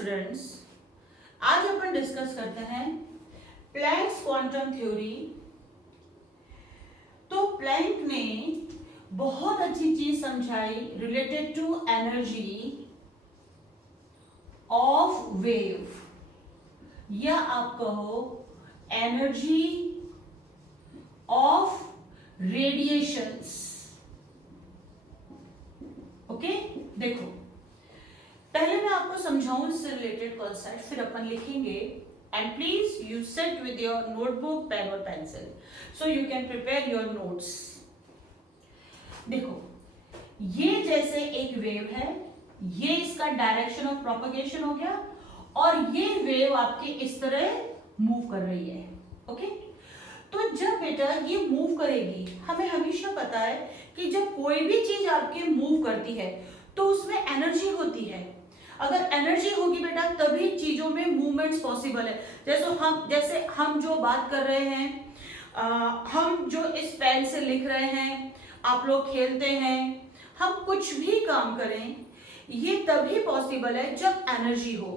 Students, आज अपन discuss करते हैं प्लैंक्स क्वांटम थ्योरी। तो प्लैंक ने बहुत अच्छी चीज समझाई related to energy of wave, या आप कहो एनर्जी ऑफ रेडिएशंस। ओके, देखो पहले मैं आपको समझाऊं इससे रिलेटेड कॉन्सेप्ट, फिर अपन लिखेंगे। And please you sit with your notebook, pen और pencil so you can prepare your notes. देखो, ये जैसे एक वेव है, ये इसका डायरेक्शन ऑफ प्रोपगेशन हो गया, और ये वेव आपके इस तरह मूव कर रही है। ओके, तो जब बेटा ये मूव करेगी, हमें हमेशा पता है कि जब कोई भी चीज आपके मूव करती है तो उसमें एनर्जी होती है। अगर एनर्जी होगी बेटा तभी चीजों में मूवमेंट्स पॉसिबल है। जैसे हम जो बात कर रहे हैं, हम जो इस पेन से लिख रहे हैं, आप लोग खेलते हैं, हम कुछ भी काम करें, ये तभी पॉसिबल है जब एनर्जी हो।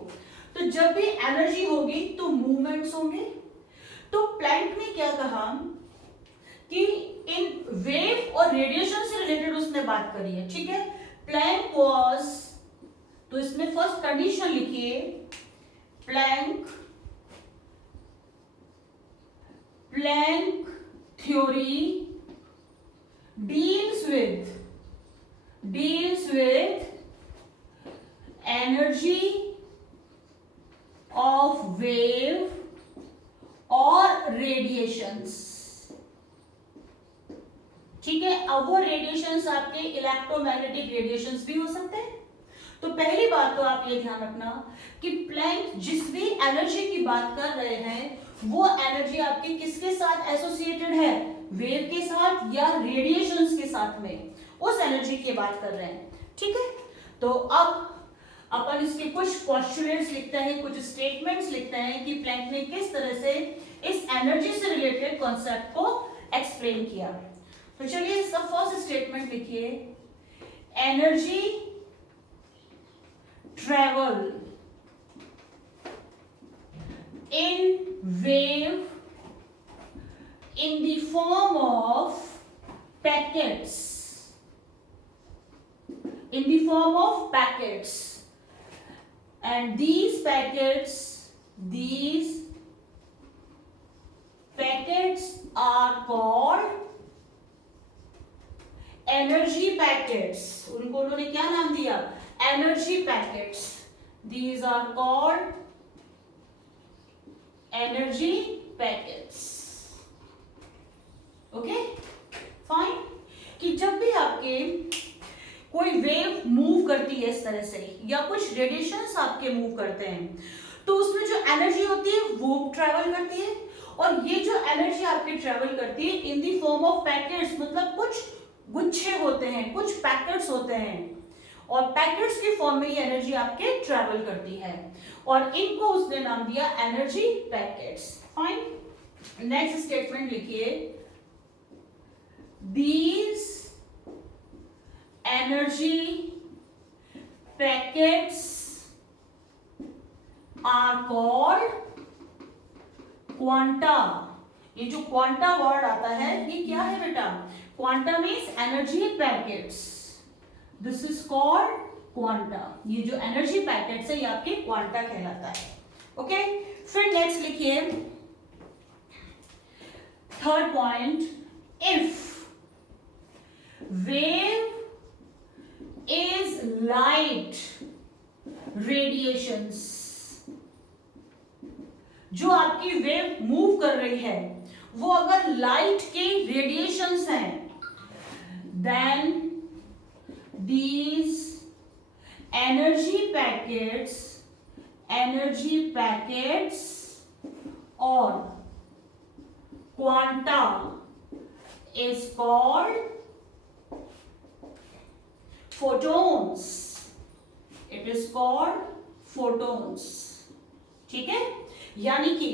तो जब भी एनर्जी होगी तो मूवमेंट्स होंगे। तो प्लैंक ने क्या कहा कि इन वेव और रेडिएशन से रिलेटेड उसने बात करी है। ठीक है, प्लैंक वॉज, तो इसमें फर्स्ट कंडीशन लिखिए, Planck theory deals with energy of wave और रेडिएशंस। ठीक है, अब वो रेडिएशंस आपके इलेक्ट्रोमैग्नेटिक रेडिएशंस भी हो सकते हैं। तो पहली बात तो आप ये ध्यान रखना कि प्लैंक जिस भी एनर्जी की बात कर रहे हैं वो एनर्जी आपके किसके साथ एसोसिएटेड है, वेव के साथ या रेडिएशंस के साथ में, उस एनर्जी की बात कर रहे हैं। ठीक है, तो अब अपन इसके कुछ पोस्टुलेट्स लिखते हैं, कुछ स्टेटमेंट्स लिखते हैं कि प्लैंक ने किस तरह से इस एनर्जी से रिलेटेड कॉन्सेप्ट को एक्सप्लेन किया। तो चलिए इसका फर्स्ट स्टेटमेंट लिखिए, energy travel in wave in the form of packets, and these packets are called energy packets. उनको उन्होंने क्या नाम दिया, energy packets. These are called energy packets. Okay fine, कि जब भी आपके कोई वेव मूव करती है इस तरह से, या कुछ रेडिएशंस आपके मूव करते हैं, तो उसमें जो एनर्जी होती है वो ट्रैवल करती है, और ये जो एनर्जी आपकी ट्रैवल करती है in the form of packets, मतलब कुछ गुच्छे होते हैं, कुछ पैकेट्स होते हैं, और पैकेट्स की फॉर्म में ये एनर्जी आपके ट्रैवल करती है, और इनको उसने नाम दिया energy packets. Fine, next statement लिखिए, these energy packets are called quanta. ये जो क्वांटा वर्ड आता है ये क्या है बेटा, quanta means energy packets, this is called quanta. ये जो एनर्जी पैकेट्स है ये आपके क्वांटा कहलाता है। ओके, फिर नेक्स्ट लिखिए third point, if wave is light radiations, जो आपकी वेव मूव कर रही है वो अगर लाइट के रेडिएशंस हैं, then these energy packets or quanta is called photons. It is called photons. ठीक है, यानी कि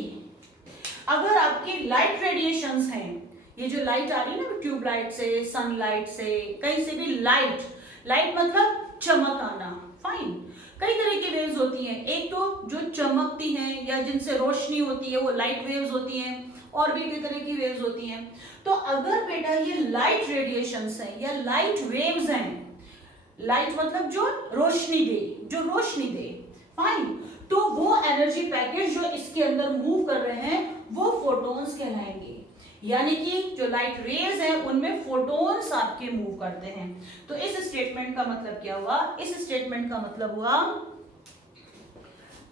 अगर आपके लाइट रेडिएशंस हैं, ये जो लाइट आ रही है ना ट्यूबलाइट से, सनलाइट से, कहीं से भी लाइट मतलब चमक आना, फाइन। कई तरह की वेव्स होती हैं। एक तो जो चमकती हैं या जिनसे रोशनी होती है वो लाइट वेव्स होती हैं, और भी कई तरह की वेव्स होती हैं। तो अगर बेटा ये लाइट रेडिएशंस हैं या लाइट वेव्स हैं, लाइट मतलब जो रोशनी दे, फाइन, तो वो एनर्जी पैकेट जो इसके अंदर मूव कर रहे हैं वो फोटॉन्स कहलाएंगे। यानी कि जो लाइट रेज है उनमें फोटॉन्स आपके मूव करते हैं। तो इस स्टेटमेंट का मतलब क्या हुआ? इस स्टेटमेंट का मतलब हुआ,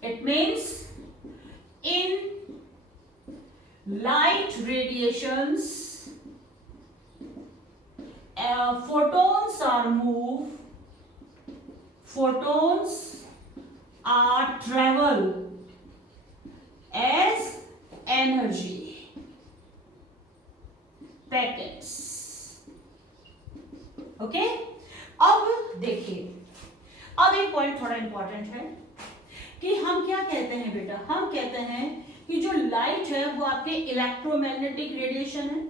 it means in light radiations photons are travel as energy packets. Okay, अब देखिए, अब एक पॉइंट थोड़ा इंपॉर्टेंट है कि हम क्या कहते हैं बेटा, हम कहते हैं कि जो लाइट है वो आपके इलेक्ट्रोमैग्नेटिक रेडिएशन है,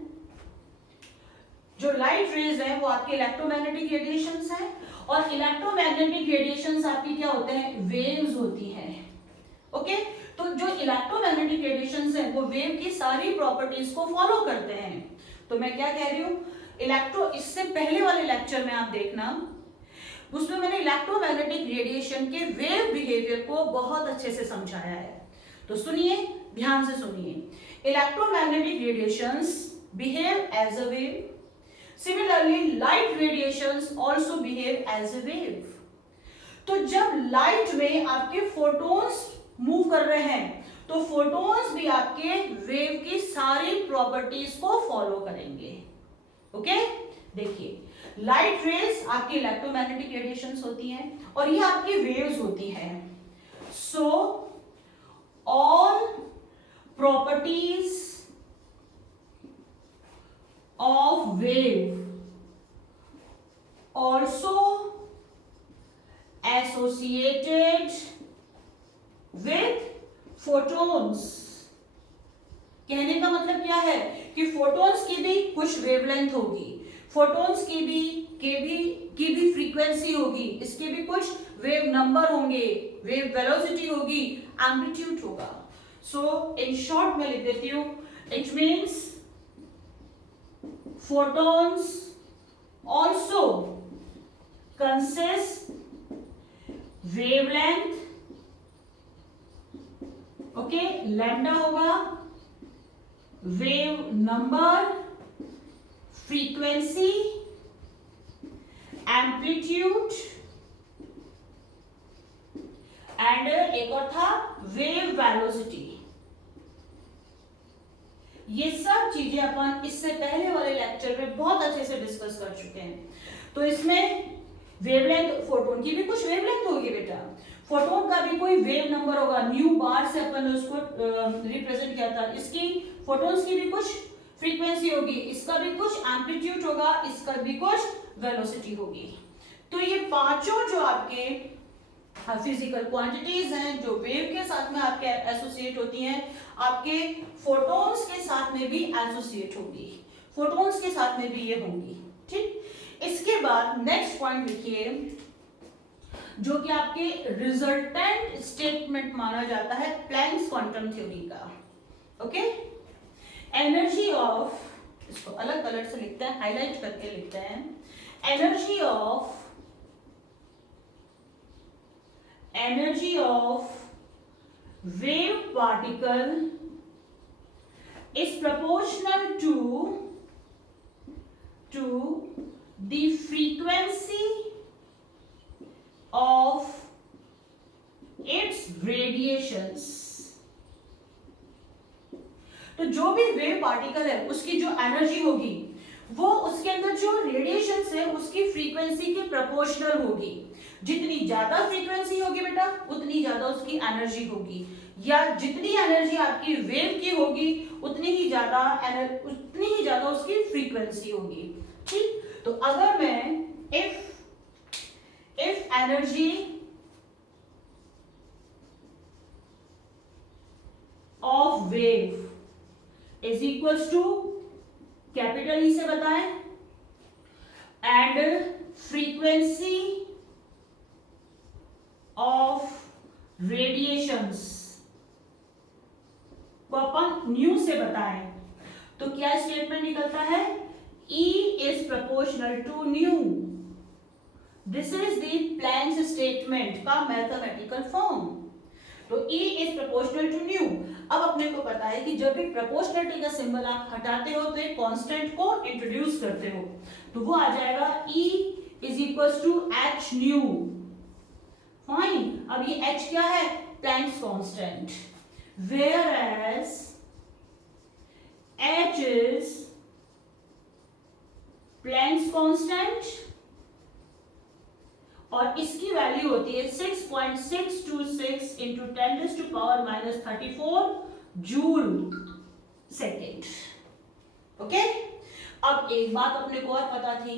जो लाइट रेज है वो आपके इलेक्ट्रोमैग्नेटिक रेडिएशंस है, और इलेक्ट्रोमैग्नेटिक रेडिएशंस आपकी क्या होते हैं? वेव्स होती हैं। ओके, तो जो इलेक्ट्रोमैग्नेटिक रेडिएशंस है वो वेव की सारी प्रॉपर्टीज को फॉलो करते हैं। तो मैं क्या कह रही हूं, इससे पहले वाले लेक्चर में आप देखना, उसमें मैंने इलेक्ट्रोमैग्नेटिक रेडिएशन के वेव बिहेवियर को बहुत अच्छे से समझाया है। तो सुनिए, ध्यान से सुनिए, electromagnetic radiations behave as a wave, similarly light radiations also behave as a wave. तो जब लाइट में आपके फोटॉन्स मूव कर रहे हैं तो फोटॉन्स भी आपके वेव की सारी प्रॉपर्टीज को फॉलो करेंगे। ओके, देखिए, लाइट रेज आपकी इलेक्ट्रोमैग्नेटिक रेडिएशंस होती हैं और ये आपकी वेव्स होती हैं। सो all properties of wave also associated with photons। कहने का मतलब क्या है कि फोटॉन्स की भी कुछ वेवलेंथ होगी, फोटॉन्स की भी फ्रीक्वेंसी होगी, इसके भी कुछ वेव नंबर होंगे, वेव वेलोसिटी होगी, एम्पलीट्यूड होगा। सो इन शॉर्ट में लिख देती हूं, it means photons also consist wavelength, okay, lambda होगा, wave number, frequency, amplitude, and एक और था वेव वेलोसिटी। ये सब चीजें अपन इससे पहले वाले लेक्चर में बहुत अच्छे से डिस्कस कर चुके हैं। तो इसमें वेवलेंथ, फोटोन की भी कुछ वेवलेंथ होगी बेटा, फोटोन का भी कोई वेव नंबर होगा, न्यू बार से अपन उसको रिप्रेजेंट किया था, इसकी फोटोन्स की भी कुछ फ्रीक्वेंसी होगी, इसका भी कुछ एम्पलीट्यूड होगा, इसका भी कुछ वेलोसिटी होगी। तो ये पांचों जो आपके फिजिकल क्वांटिटीज हैं जो वेव के साथ में आपके एसोसिएट होती हैं, आपके फोटॉन्स के साथ में भी एसोसिएट होगी, फोटॉन्स के साथ में भी ये होंगी। ठीक, इसके बाद नेक्स्ट पॉइंट लिखिए, जो कि आपके रिजल्टेंट स्टेटमेंट माना जाता है प्लैंक्स क्वांटम थ्योरी का। ओके, एनर्जी ऑफ, इसको अलग कलर से लिखते हैं, हाईलाइट करके लिखते हैं, energy of wave particle is proportional to the frequency of its radiations। तो जो भी वेव पार्टिकल है उसकी जो एनर्जी होगी वो उसके अंदर जो रेडिएशंस है उसकी फ्रीक्वेंसी के प्रोपोर्शनल होगी। जितनी ज्यादा फ्रीक्वेंसी होगी बेटा उतनी ज्यादा उसकी एनर्जी होगी, या जितनी एनर्जी आपकी वेव की होगी उतनी ही ज्यादा उसकी फ्रीक्वेंसी होगी। ठीक, तो अगर मैं if energy of wave is equals to capital E से बताएं, एंड फ्रीक्वेंसी of रेडिएशंस को अपन न्यू से बताएं तो क्या स्टेटमेंट निकलता है? E is proportional to nu. This is the Planck's statement का मैथमेटिकल फॉर्म। तो E is proportional to nu। अब अपने को पता है कि जब भी प्रोपोर्शनलिटी का सिंबल आप हटाते हो तो एक कांस्टेंट को इंट्रोड्यूस करते हो, तो वो आ जाएगा E is equals to h nu। Fine, अब ये h क्या है? Planck's constant, whereas h is Planck's constant और इसकी वैल्यू होती है 6.626 इंटू 10⁻⁻34 जूल सेकेंड। ओके, अब एक बात अपने को और पता थी,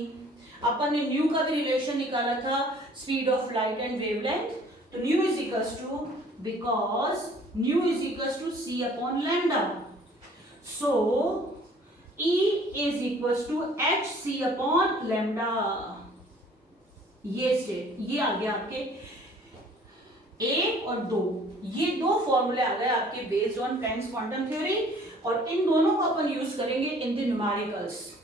अपन ने न्यू का भी रिलेशन निकाला था speed of light and wavelength. तो nu is equals to, because nu is equals to c upon lambda, so E is equals to h c upon lambda। ये स्टेट, ये आ गया आपके एक और दो, ये दो फॉर्मूले आ गए आपके based on Planck's quantum theory, और इन दोनों को अपन यूज करेंगे इन द न्यूमेरिकल्स।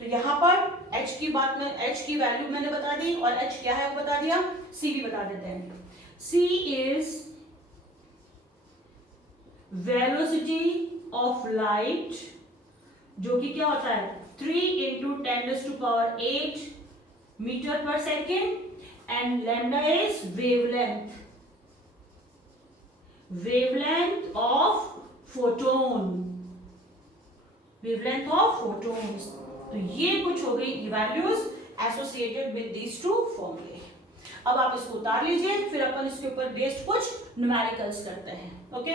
तो यहां पर h की बात में, h की वैल्यू मैंने बता दी और h क्या है वो बता दिया, c भी बता देते हैं। c is velocity of light, जो कि क्या होता है 3 into 10⁸ metre per second, and lambda is wavelength, wavelength of photon, wavelength of photons. तो ये कुछ हो गई values associated with these two फॉर्मूले। अब आप इसको उतार लीजिए, फिर अपन इसके ऊपर बेस्ड कुछ न्यूमेरिकल्स करते हैं। ओके,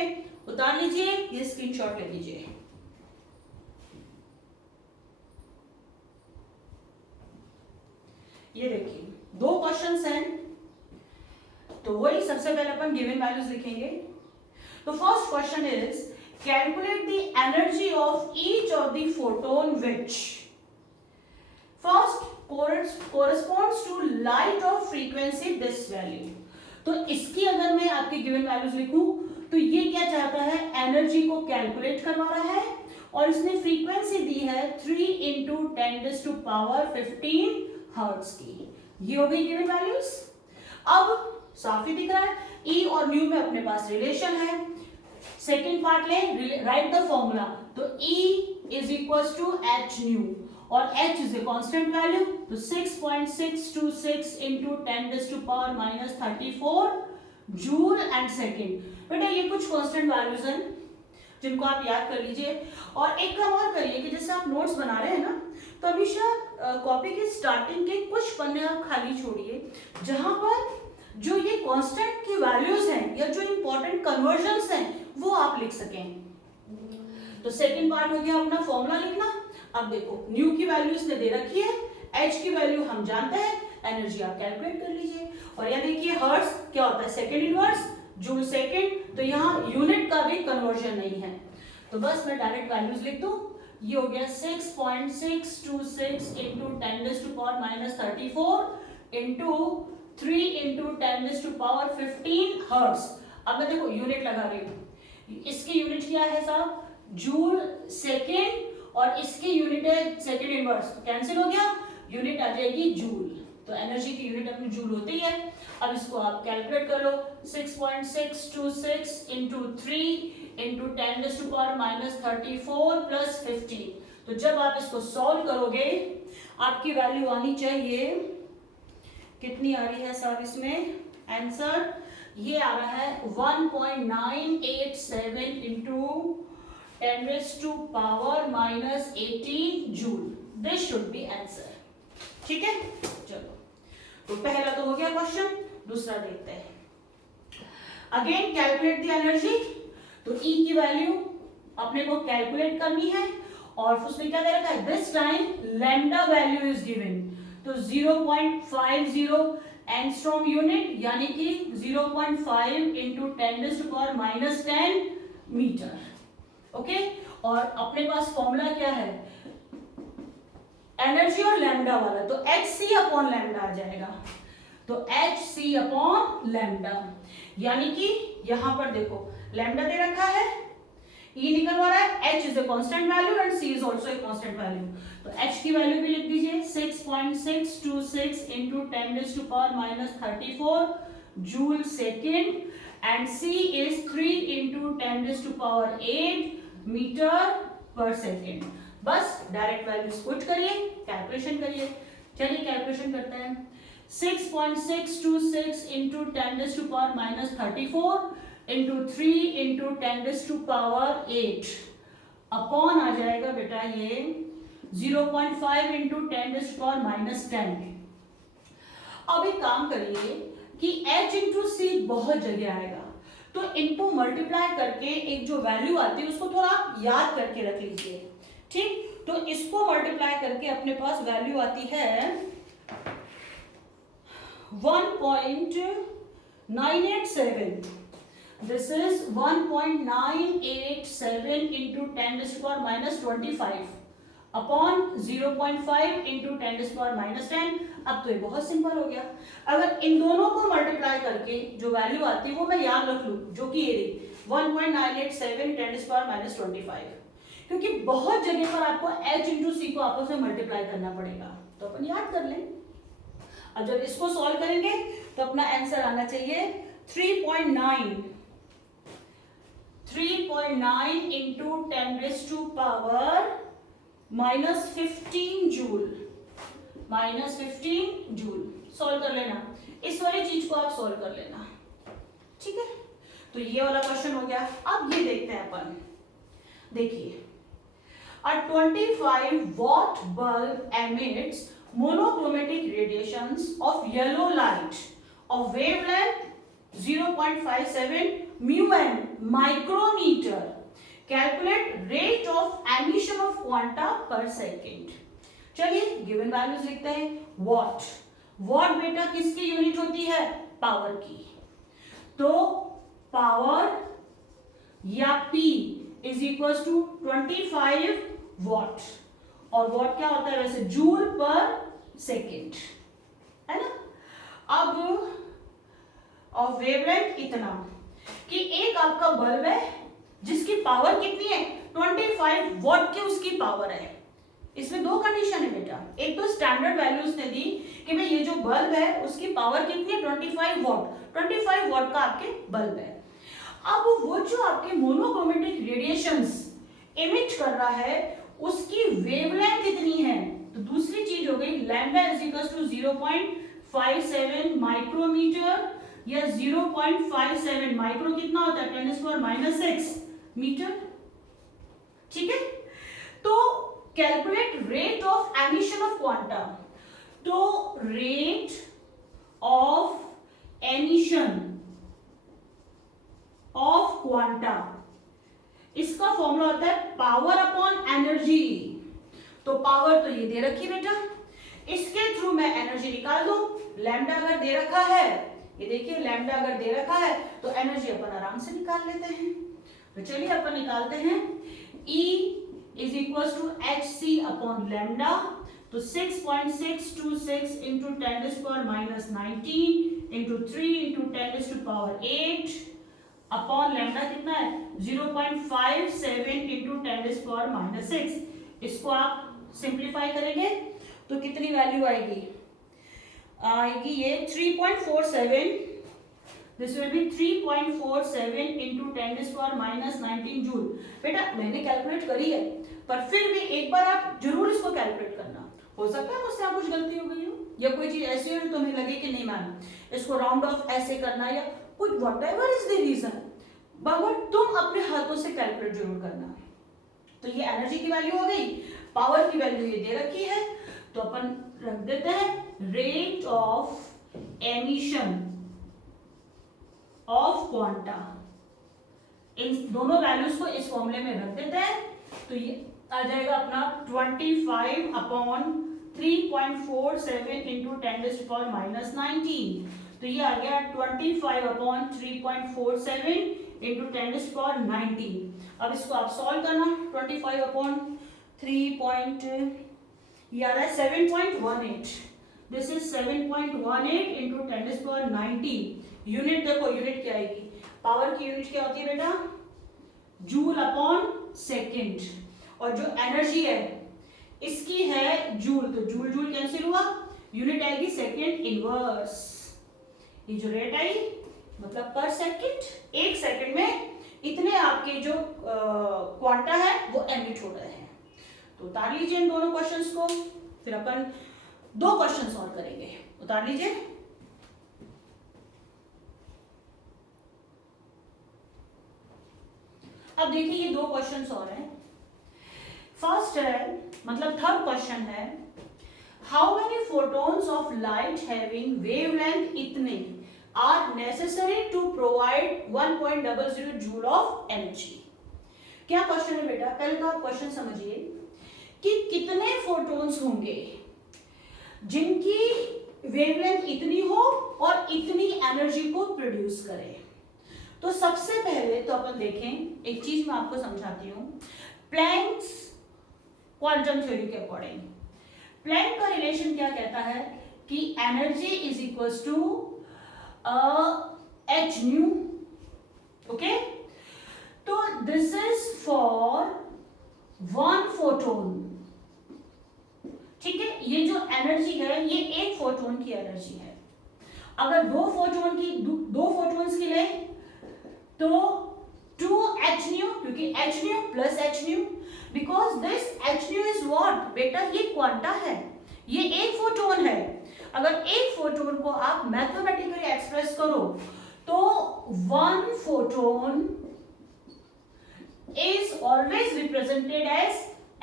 उतार लीजिए, ये स्क्रीनशॉट ले लीजिए। ये देखिए दो क्वेश्चंस हैं, तो वही सबसे पहले अपन गिवन वैल्यूज लिखेंगे। तो first question is calculate the energy of each of the photon which first corresponds to light of frequency this value. तो इसकी अगर मैं आपकी गिवन वैल्यूज लिखूं तो ये क्या चाहता है, एनर्जी को कैलकुलेट करवा रहा है और इसने फ्रीक्वेंसी दी है 3 इंटू 10⁻15 हर्ट्ज की। ये हो गई गिवन वैल्यूज। अब साफ ही दिख रहा है E और न्यू में अपने पास रिलेशन है। सेकेंड पार्ट ले, राइट द फॉर्मूला। तो E is equals to h nu और h is a constant value, तो 6.626 इंटू 10⁻⁻34 जूल एंड सेकेंड। बेटा ये कुछ कांस्टेंट वैल्यूज हैं जिनको आप याद कर लीजिए। और एक काम और करिए कि जैसे आप नोट्स बना रहे हैं ना, तो हमेशा कॉपी के स्टार्टिंग के कुछ पन्ने आप खाली छोड़िए जहां पर जो ये कांस्टेंट की वैल्यूज हैं या जो इंपॉर्टेंट कन्वर्जन्स हैं वो आप लिख सकें। तो सेकंड पार्ट हो गया अपना फॉर्मूला लिखना। अब देखो न्यू की वैल्यू इसने दे रखी है, एच की वैल्यू हम जानते हैं, एनर्जी आप कैलकुलेट कर लीजिए। और यह देखिए हर्ट्ज क्या होता है, सेकेंड इनवर्स जूल सेकेंड, तो यहाँ यूनिट का भी कन्वर्जन नहीं है, तो बस मैं डायरेक्ट वैल्यूज लिख दूं। ये हो गया 6.626 इंटू 10⁻⁻34 इंटू 3 इंटू 10⁻15 हर्ट्ज। अब मैं देखो यूनिट लगा रही हूँ, इसकी यूनिट क्या है साहब, जूल सेकेंड, और इसकी यूनिट है सेकेंड इनवर्स, तो कैंसिल हो गया, यूनिट आ जाएगी जूल। तो एनर्जी की यूनिट अपनी जूल होती है। अब इसको आप कैलकुलेट कर लो, 6.626 इंटू 3 इंटू 10⁻⁻34 प्लस 15। तो जब आप इसको सॉल्व करोगे आपकी वैल्यू आनी चाहिए, कितनी आ रही है सर इसमें आंसर, ये आ रहा है 1.987 into 10⁻⁻18 joule. This should be answer. ठीक है, चलो तो पहला तो हो गया क्वेश्चन, दूसरा देखते हैं। Again calculate the energy. तो E की वैल्यू अपने को कैलकुलेट करनी है और उसमें क्या दे रखा है, this time lambda value is given, तो 0.50 एंगस्ट्रॉम यूनिट, यानी कि 0.5 इंटू 10⁻⁻10 मीटर। ओके, और अपने पास फॉर्मूला क्या है, एनर्जी और लैम्डा वाला, तो hc अपॉन लैम्डा आ जाएगा। तो एच सी अपॉन लैम्डा, यानी कि यहां पर देखो लैम्डा दे रखा है, ई निकल आ रहा है, H is a constant value and C is also a constant value, तो एच की वैल्यू भी लिख दीजिए 6.626 into 10 raised to power minus 34 joule second and C is 3 into 10 raised to power 8 metre per second. बस direct values put करिए, calculation करिए। चलिए calculation करते हैं। 6.626 into 10 raised to power minus 34 into 3 into 10 raised to power 8 upon आ जाएगा बेटा ये 0.5 into 10 raised to power minus 10। अब एक काम करिए कि h into c बहुत जगह आएगा, तो इनको मल्टीप्लाई करके एक जो वैल्यू आती है उसको थोड़ा आप याद करके रख लीजिए, ठीक। तो इसको मल्टीप्लाई करके अपने पास वैल्यू आती है 1.987। This is 1.987 into 10 raised to power minus 25 upon 0.5 into 10 raised to power minus 10। अब तो ये बहुत सिंपल हो गया। अगर इन दोनों को मल्टीप्लाई करके जो वैल्यू आती है वो मैं याद रख लूं, जो कि ये 1.987 10 raised to power minus 25, क्योंकि बहुत जगह पर आपको h इंटू सी को आपस में मल्टीप्लाई करना पड़ेगा, तो अपन याद कर लें। अब जब इसको सॉल्व करेंगे तो अपना आंसर आना चाहिए 3.9 into 10 raised to power minus 15 joule, solve कर लेना। इस वाली चीज को आप सॉल्व कर लेना, ठीक है। तो ये वाला क्वेश्चन हो गया। अब ये देखते हैं अपन, देखिए a 25 watt bulb emits monochromatic radiations of yellow light of wavelength 0.57 mu n micrometer. Calculate rate of emission of quanta per second. चलिए गिवन वैल्यूज लिखते हैं। वॉट, वॉट बेटा किसकी यूनिट होती है? पावर की। तो पावर या P is equal to 25 watt, और वॉट क्या होता है वैसे? जूल पर सेकेंड, है ना। अब और वेवलेंथ इतना कि एक आपका बल्ब है जिसकी पावर कितनी है? 25 वॉट की उसकी पावर है। इसमें दो कंडीशन है बेटा, एक तो स्टैंडर्ड वैल्यू उसने दी कि भाई ये जो बल्ब है उसकी पावर कितनी है? 25 वॉट, 25 वॉट का आपके बल्ब है। अब वो जो आपके मोनोक्रोमेटिक रेडिएशंस इमिट कर रहा है उसकी वेवलेंथ इतनी है, तो दूसरी चीज हो गई lambda is equal to 0.57 micrometre, या 0.57 माइक्रो कितना होता है? 10⁻⁻⁶ मीटर, ठीक है। तो calculate rate of emission of quanta, तो rate of emission of quanta, इसका फॉर्मूला होता है पावर अपॉन एनर्जी। तो पावर तो ये दे रखी बेटा, इसके थ्रू मैं एनर्जी निकाल दूं। लैम्डा अगर दे रखा है, ये देखिए लैम्डा अगर दे रखा है तो एनर्जी अपन आराम से निकाल लेते हैं। तो चलिए अपन निकालते हैं। E is equal to H C upon lambda, तो 6.626 into 10⁻⁻19 into 3 into 10⁸8 upon lambda कितना है? 0.57 इंटू 10⁻⁻6। इसको आप सिंप्लीफाई करेंगे तो कितनी वैल्यू आएगी? आएगी ये 3.47, this will be 3.47 into 10⁻⁻19 joule. बेटा मैंने कैलकुलेट करी है, पर फिर भी एक बार आप जरूर इसको कैलकुलेट करना। हो सकता है मुझसे आप कुछ गलती हो गई हो, या कोई चीज ऐसी हो तो हमें लगे कि नहीं मैम इसको राउंड ऑफ ऐसे करना, या कुछ whatever is the reason, but तुम अपने हाथों से कैलकुलेट जरूर करना। तो ये एनर्जी की वैल्यू हो गई, पावर की वैल्यू ये दे रखी है, तो अपन रख देते हैं rate of emission of quanta. इन दोनों वैल्यूज को इस फॉर्मूले में रख देते हैं, तो ये आ जाएगा अपना 25 अपॉन 3.47 इंटू 10⁻⁻19, तो ये आ गया 25 अपॉन 3.47 इंटू 10⁻19। अब इसको आप सॉल्व करना। 25 अपॉन 3 पॉइंट, ये आ रहा है 7.18, दिस इज 7.18 इंटू 10⁻90। यूनिट देखो, यूनिट क्या आएगी, पावर की यूनिट क्या होती है बेटा, जूल अपॉन सेकेंड। और जो एनर्जी है इसकी है जूल, तो जूल जूल कैंसिल हुआ, यूनिट आएगी सेकेंड इनवर्स। ये जो रेट आई मतलब पर सेकेंड, एक सेकेंड में इतने आपके जो क्वांटा है वो एमिट हो रहे हैं। तो उतार लीजिए इन दोनों क्वेश्चंस को, फिर अपन 2 क्वेश्चन सॉल्व करेंगे। उतार लीजिए। अब देखिए ये 2 क्वेश्चंस और हैं। फर्स्ट है, मतलब थर्ड क्वेश्चन है, how many photons of light having wavelength इतने are necessary to provide 1.00 joule of energy. क्या क्वेश्चन है बेटा, पहले तो आप क्वेश्चन समझिए कि कितने फोटॉन्स होंगे जिनकी वेवलेंथ इतनी हो और इतनी एनर्जी को प्रोड्यूस करे। तो सबसे पहले तो अपन देखें, एक चीज मैं आपको समझाती हूं, प्लैंक्स क्वांटम थ्योरी के अकॉर्डिंग प्लैंक का रिलेशन क्या कहता है कि energy is equals to H nu. Okay, तो दिस इज फॉर 1 फोटोन। ठीक है, ये जो एनर्जी है ये 1 फोटोन की एनर्जी है। अगर 2 फोटोन्स की ले तो 2h न्यू, क्योंकि h nu plus h new, because this h new is what बेटा, ये क्वांटा है, ये 1 फोटोन है। अगर 1 फोटोन को आप मैथमेटिकली एक्सप्रेस करो तो 1 photon is always represented as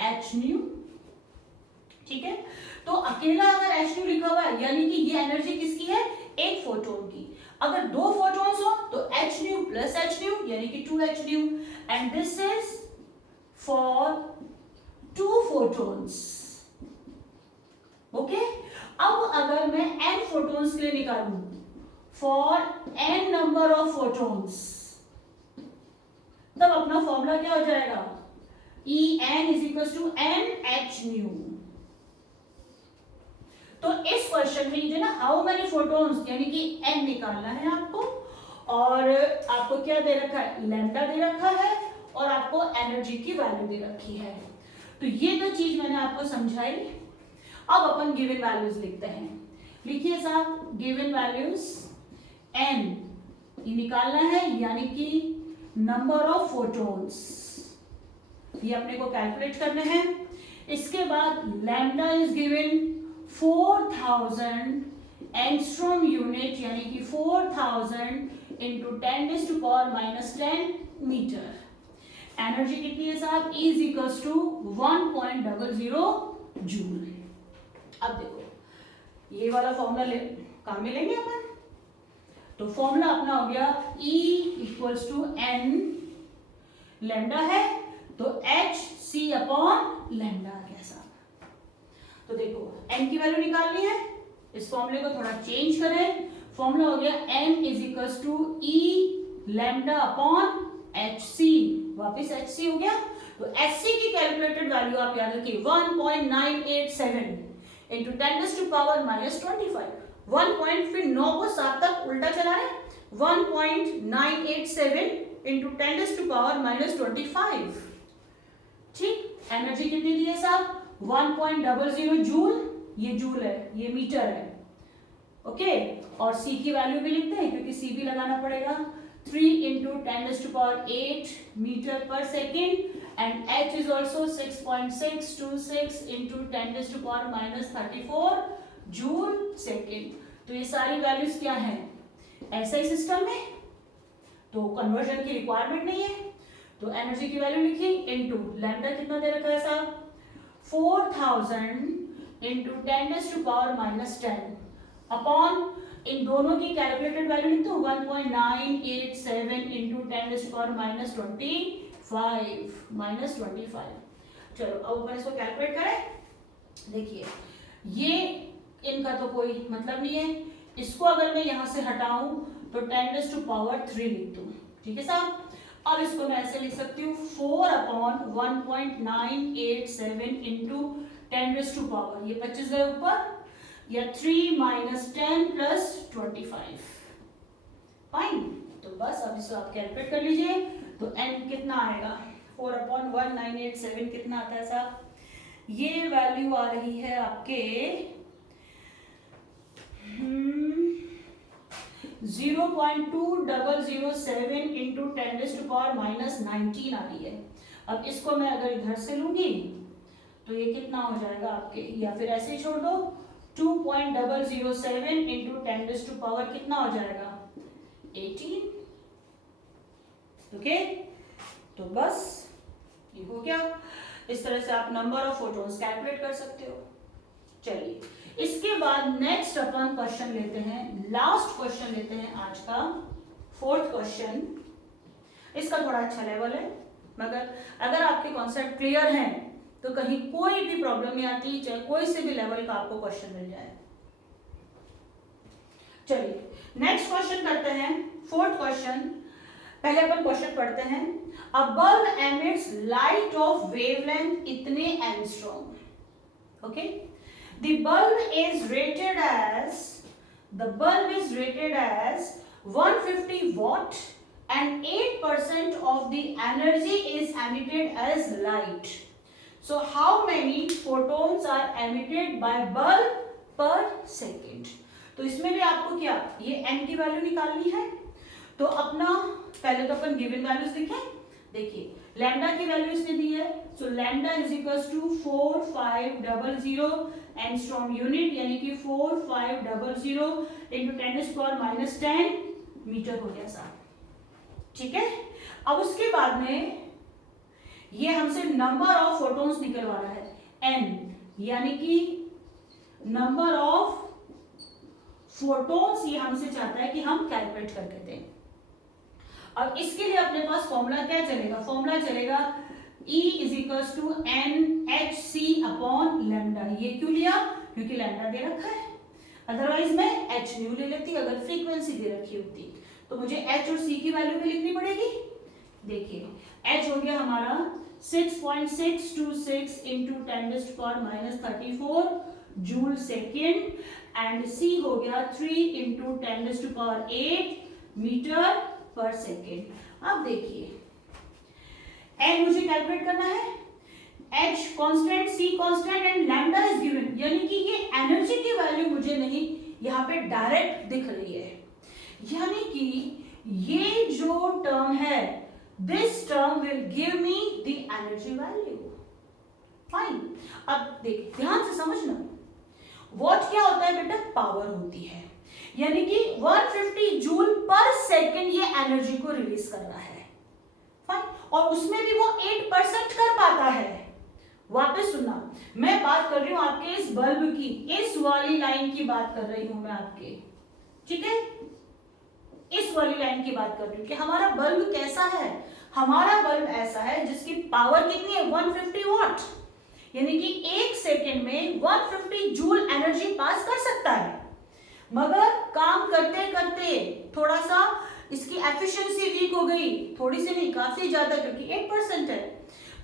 h nu. ठीक है, तो अकेला अगर h न्यू लिखा हुआ है यानी कि ये एनर्जी किसकी है, 1 फोटोन की। अगर 2 फोटॉन्स हो तो h nu plus h nu यानी कि 2h nu, and this is for 2 photons. Okay, अब अगर मैं n फोटॉन्स के लिए निकालूं for n number of photons, तब अपना फॉर्मूला क्या हो जाएगा, En is equal to NH nu. तो इस क्वेश्चन में जो ना हाउ मेनी फोटॉन्स यानी कि n निकालना है आपको, और आपको क्या दे रखा है, लैम्डा दे रखा है, और आपको एनर्जी की वैल्यू दे रखी है। तो ये 2 चीज मैंने आपको समझाई। अब अपन गिवन वैल्यूज लिखते हैं। लिखिए साहब, गिवन वैल्यूज n ये निकालना है यानी कि नंबर ऑफ फोटॉन्स, ये अपने को कैलकुलेट करने हैं। इसके बाद lambda is given 4000 angstrom unit यानी कि 4000 इंटू 10⁻⁻10 मीटर। एनर्जी कितनी है साहब, इज इक्वल्स टू 1.00 जूल। अब देखो ये वाला फॉर्मूला काम में लेंगे अपन, तो फॉर्मूला अपना हो गया E equals to N, lambda है तो H C अपॉन लैम्डा आ गया साहब। तो देखो n की वैल्यू निकालनी है, इस फॉर्मूले को थोड़ा चेंज करें, फॉर्मूला हो गया n is equals to E lambda upon HC, वापस HC हो गया। तो HC की कैलकुलेटेड वैल्यू आप याद रखिए 1.987 इंटू 10⁻⁻25। 1 पॉइंट फिर 9 को 7 तक उल्टा चला रहे, 1.987 इंटू 10⁻⁻25। ठीक, एनर्जी कितनी दी है साहब, 1.00 जूल, ये जूल है, ये मीटर है। ओके, और C की वैल्यू भी लिखते हैं क्योंकि C भी लगाना पड़ेगा, 3 into 10⁸ metre per second, and H is also 6.626 into 10⁻34 joule second. तो ये सारी वैल्यूज क्या हैं, ऐसा ही सिस्टम में, तो कन्वर्जन की रिक्वायरमेंट नहीं है। तो एनर्जी की वैल्यू लिखी इंटू लैम्डा कितना दे रखा है साहब, 4000 इंटू 10⁻⁻10 अपॉन इन दोनों की कैलकुलेटेड वैल्यू लिख दो 1.987 इंटू 10⁻⁻25 चलो अब अपन इसको कैलकुलेट करें। देखिए ये इनका तो कोई मतलब नहीं है, इसको अगर मैं यहां से हटाऊं तो 10⁻³ लिख दूं। ठीक है साहब, अब इसको मैं ऐसे लिख सकती हूँ 4 अपॉन 1.987 इंटू 10⁻, ये 25 गए ऊपर, या 3 - 10 + 25। फाइन, तो बस अब इसको आप कैलकुलेट कर लीजिए। तो n कितना आएगा, 4/1987 कितना आता है साहब, ये वैल्यू आ रही है आपके 0.2007 इंटू 10⁻⁻19 आ रही है। अब इसको मैं अगर इधर से लूंगी तो ये कितना हो जाएगा आपके, या फिर ऐसे ही छोड़ दो, 2.007 इंटू 10⁻, कितना हो जाएगा 18। ओके, तो बस ये हो गया। इस तरह से आप नंबर ऑफ फोटोन्स कैलकुलेट कर सकते हो। चलिए, इसके बाद नेक्स्ट अपन क्वेश्चन लेते हैं, लास्ट क्वेश्चन लेते हैं आज का, 4th क्वेश्चन। इसका थोड़ा अच्छा लेवल है, मगर अगर आपके कॉन्सेप्ट क्लियर हैं तो कहीं कोई भी प्रॉब्लम नहीं आती, चाहे कोई से भी लेवल का आपको क्वेश्चन मिल जाए। चलिए नेक्स्ट क्वेश्चन करते हैं, 4th क्वेश्चन। पहले अपन क्वेश्चन पढ़ते हैं। A bulb emits light of wavelength इतने angstrom. Okay, the bulb is rated as 150 watt and 8% of the energy is emitted as light. So how many photons are emitted by bulb per second? तो इसमें भी आपको क्या, ये n की value निकालनी है। तो अपना पहले तो अपन गिवन वैल्यूज लिखें। देखिए लैम्डा की वैल्यू इसने दी है, so lambda is equals to 4500 angstrom unit, यानी कि 4500 इंटू 10⁻⁻10 मीटर हो गया साहब। ठीक है, अब उसके बाद में ये हमसे नंबर ऑफ फोटोन्स निकलवा रहा है n, यानी कि नंबर ऑफ फोटोन्स ये हमसे चाहता है कि हम कैलकुलेट करके दें। अब इसके लिए अपने पास फॉर्मूला क्या चलेगा, फॉर्मूला चलेगा E is equals to NHC upon lambda. ये क्यों लिया, क्योंकि लैम्डा दे रखा है, अदरवाइज मैं h न्यू ले लेती अगर फ्रीक्वेंसी दे रखी होती। तो मुझे h और c की वैल्यू भी लिखनी पड़ेगी। देखिए h हो गया हमारा 6.626 into 10⁻⁻34 joule second, and c हो गया 3 इंटू 10⁸ मीटर पर सेकेंड। अब देखिए n मुझे कैलकुलेट करना है, h constant, c constant and lambda is given, यानी कि ये एनर्जी की वैल्यू मुझे नहीं यहाँ पे डायरेक्ट दिख रही है, यानी कि ये जो टर्म है, this term will give me the energy value. Fine, अब देख ध्यान से समझना, वॉट क्या होता है बेटा, पावर होती है, यानी कि 150 जूल पर सेकेंड ये एनर्जी को रिलीज कर रहा है। फाइन, और उसमें भी वो 8% कर पाता है। वापस सुनना, मैं बात कर रही हूं आपके इस बल्ब की, इस वाली लाइन की बात कर रही हूं मैं आपके, ठीक है, इस वाली लाइन की बात कर रही हूं कि हमारा बल्ब कैसा है। हमारा बल्ब ऐसा है जिसकी पावर कितनी है, 150 वॉट, यानी कि 1 सेकेंड में 150 जूल एनर्जी पास कर सकता है। मगर काम करते करते थोड़ा सा इसकी एफिशिएंसी वीक हो गई, थोड़ी सी नहीं काफी ज्यादा, क्योंकि 8% है,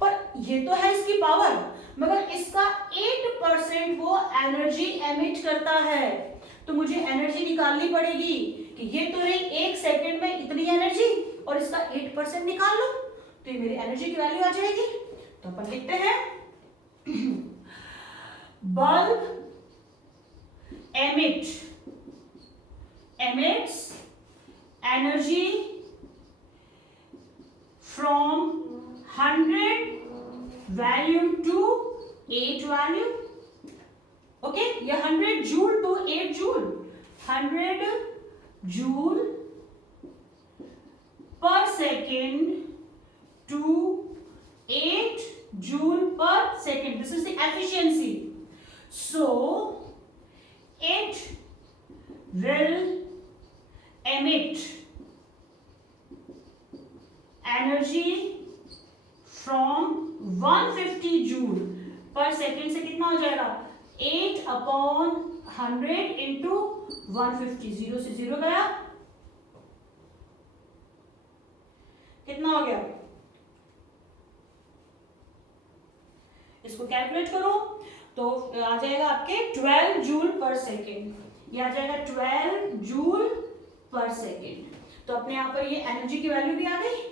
पर ये तो है इसकी पावर, मगर इसका 8% वो एनर्जी एमिट करता है। तो मुझे एनर्जी निकालनी पड़ेगी कि ये तो रही 1 सेकेंड में इतनी एनर्जी और इसका 8% निकाल लो, तो ये मेरी एनर्जी की वैल्यू आ जाएगी। तो अपन लिखते हैं bulb emits energy from 100 value to 8 value. Okay, ये 100 जूल to 8 जूल, 100 जूल पर सेकेंड to 8 जूल पर second. This is the efficiency. So it will emit energy from 150 joule पर सेकेंड से कितना हो जाएगा, 8/100 इंटू 150, 0 से 0 गया, कितना हो गया, इसको कैलकुलेट करो। तो आ जाएगा आपके 12 जूल पर सेकेंड, ये आ जाएगा 12 जूल पर सेकेंड। तो अपने यहाँ पर ये एनर्जी की वैल्यू भी आ गई।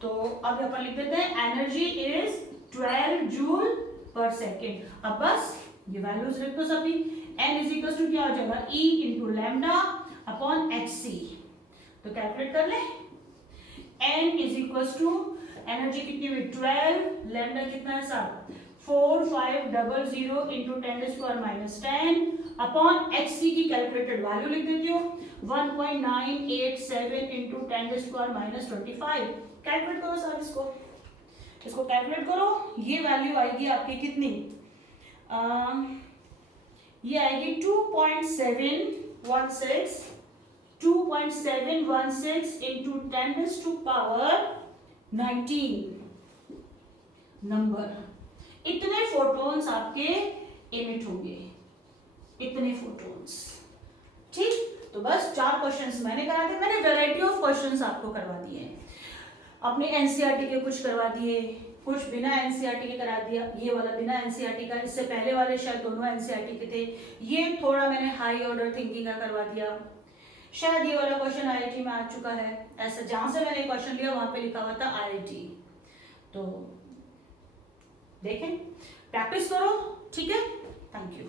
तो अब अपन लिख देते हैं एनर्जी इज 12 जूल पर सेकेंड। अब बस ये वैल्यूज लिख दो सभी। n इज इक्वल टू क्या हो जाएगा E into lambda upon hc। तो कैलकुलेट कर ले। n is equal to energy कितनी हुई 12, लैम्डा कितना है साहब 4500 इंटू 10⁻⁻10 अपॉन hc की कैलकुलेटेड वैल्यू लिख देती हूँ 1.987 इंटू 10⁻⁻25। कैलकुलेट करो सर इसको कैलकुलेट करो। ये वैल्यू आएगी आपकी कितनी, ये आएगी 2.716 इंटू 10⁻19 नंबर। इतने फोटॉन्स आपके एमिट होंगे, इतने फोटॉन्स। ठीक, तो बस 4 क्वेश्चंस मैंने करा दिए। मैंने वैरायटी ऑफ क्वेश्चंस आपको करवा दिए हैं। अपने एनसीईआरटी के कुछ करवा दिए, कुछ बिना एनसीईआरटी के करा दिया। ये वाला बिना एनसीईआरटी का, इससे पहले वाले शायद दोनों एनसीईआरटी के थे। ये थोड़ा मैंने हाई ऑर्डर थिंकिंग का करवा दिया। शायद ये वाला क्वेश्चन आईआईटी में आ चुका है। ऐसा जहां से मैंने क्वेश्चन लिया वहां पे लिखा हुआ था आईआईटी। तो देखें, प्रैक्टिस करो, ठीक है। Thank you.